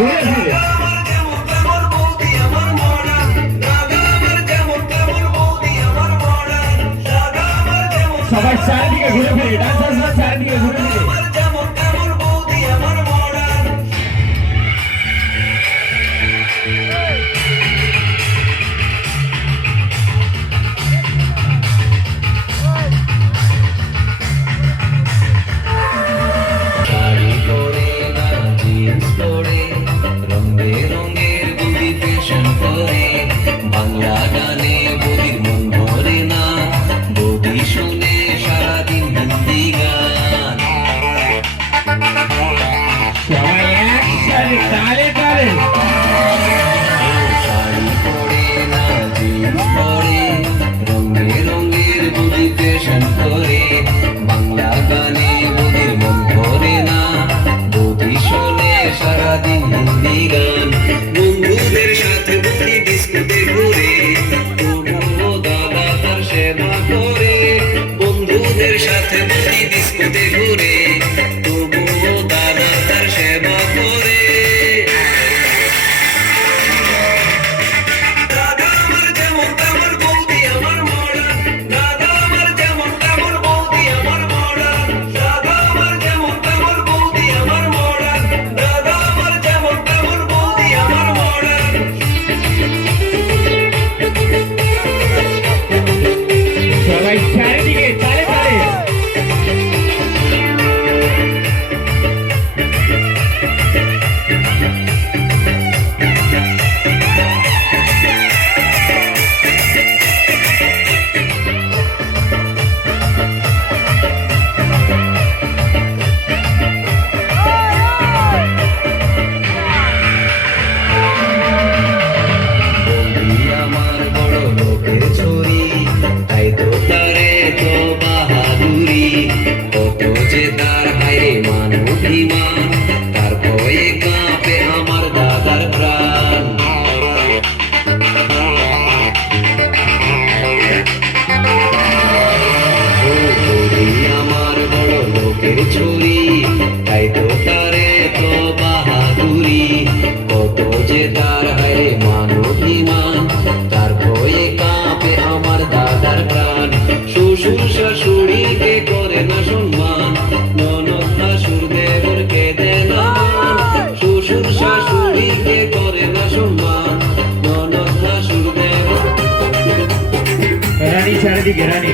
ঘুরে ফিরে। সবাই চারিদিকে ঘুরে ফিরে, ডান্সার্সরা চারিদিকে ঘুরে ফিরে। বাংলা গানে বদির মন ভরে না, বদি শুনে সারাদিন হিন্দি গান। সবাই একসাথে তালে তালে। শাড়ি পরে না জিন্স পরে, রঙে রঙের বদি ফ্যাশন করে। বাংলা গানে বদির মন ভরে না, বদি শুনে সারাদিন হিন্দি গান। বন্ধুদের সাথে বদি ডিস্কোতে ঘুরে, তবুও দাদা তার সেবা করে। বন্ধুদের সাথে বদি ডিস্কোতে ঘুরে, তবুও দাদা তার সেবা করে। দাদা আমার যেমন তেমন বৌদি আমার মডার্ন, দাদা আমার যেমন তেমন বৌদি আমার মডার্ন, দাদা আমার যেমন তেমন বৌদি আমার মডার্ন, দাদা আমার যেমন তেমন বৌদি আমার মডার্ন। সবাই চারিদিকে তালে তালে। বৌদি আমার বড় লোকের ছড়ি, তাই তো তারে তো বাহাদুরি। কত যে তার হায় মান অভিমান, তার ভয়ে কাঁপে আমার দাদার প্রাণ। ও বৌদি আমার বড় লোকের ছড়ি, তাই তো তারে তো বাহাদুরি। কত যে তার হায় মান অভিমান, তার ভয়ে কাঁপে আমার দাদার প্রাণ। শ্বশুর শাশুড়িকে করে না সম্মান, ননদ শাশুর দেবরকে দেয় না মান। শ্বশুর শাশুড়িকে করে না সম্মান, ননদ শাশুর দেবর। রানী চারিদিকে রানী।